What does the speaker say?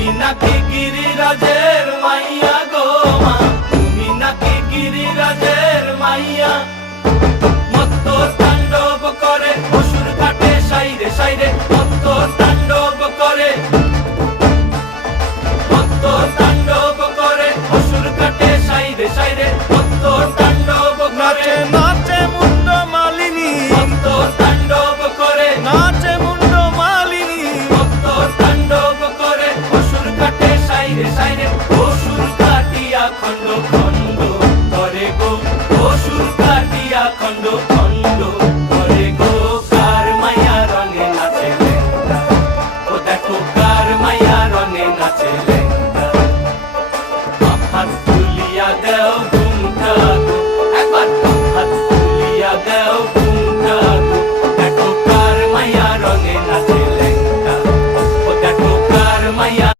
তুমি নাকি গিরিরাজের মাইয়া গো মা, তুমি নাকি গিরিরাজের মাইয়া। মত্ত তাণ্ডব করে অসুর কাটে সাইরে সাইরে, মত্ত তাণ্ডব করে